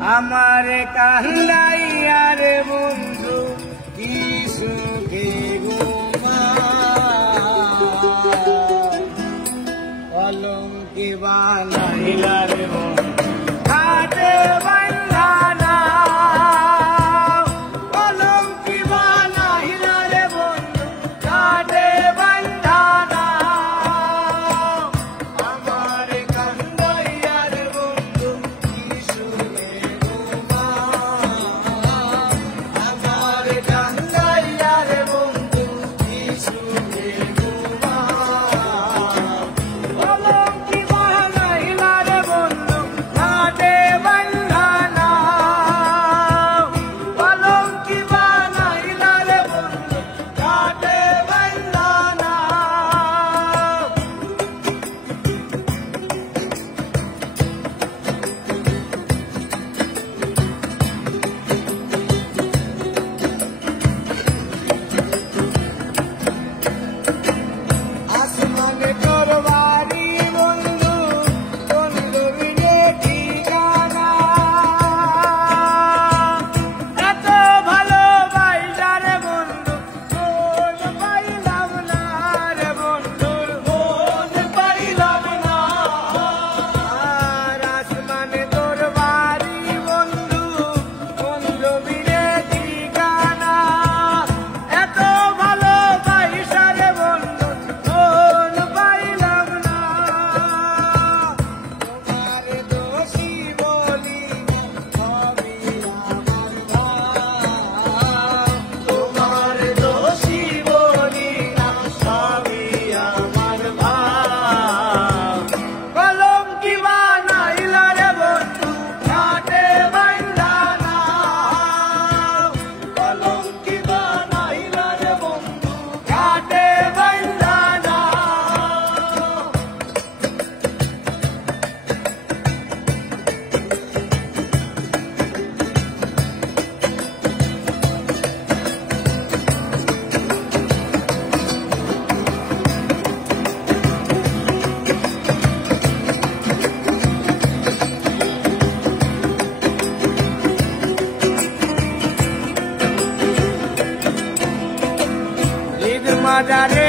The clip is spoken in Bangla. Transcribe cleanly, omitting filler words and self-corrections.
আমারে কান্দাইয়া রে বন্ধু কি সুখে ঘুমা কলঙ্কি বানাইলা রে বন্ধু ঘাটে বান্ধানা কলঙ্কি বানাইলা রে বন্ধু ঘাটে বান্ধানা আমারে কান্দাইয়া রে বন্ধু কি সুখে ঘুমা আমারে কান্দাইয়া রে বন্ধু কি সুখে ঘুমা কলঙ্কি বানাইলা রে বন্ধু ঘাটে বান্ধানা কলঙ্কি বানাইলা রে বন্ধু ঘাটে বান্ধানা আসমানে তোর বাড়ি বন্ধু বন্ধু বিনে ঠিকানা এত ভালোবাসা রে বন্ধু মন পাইলাম না রে বন্ধুর মন পাইলাম না আর আসমানে তোর বাড়ি বন্ধু বন্ধু বিনে ঠিকানা এত ভালোবাসা রে বন্ধু মন পাইলাম না তোমারে দোষী বলি না সবই আমার ভাব তোমারে দোষী বলি না সবই আমার ভাব কলঙ্কি বানাইলা রে বন্ধু ঘাটে বান্ধানা কলঙ্কি বানাইলা রে বন্ধু ঘাটে বান্ধানা ঈদ মাজারে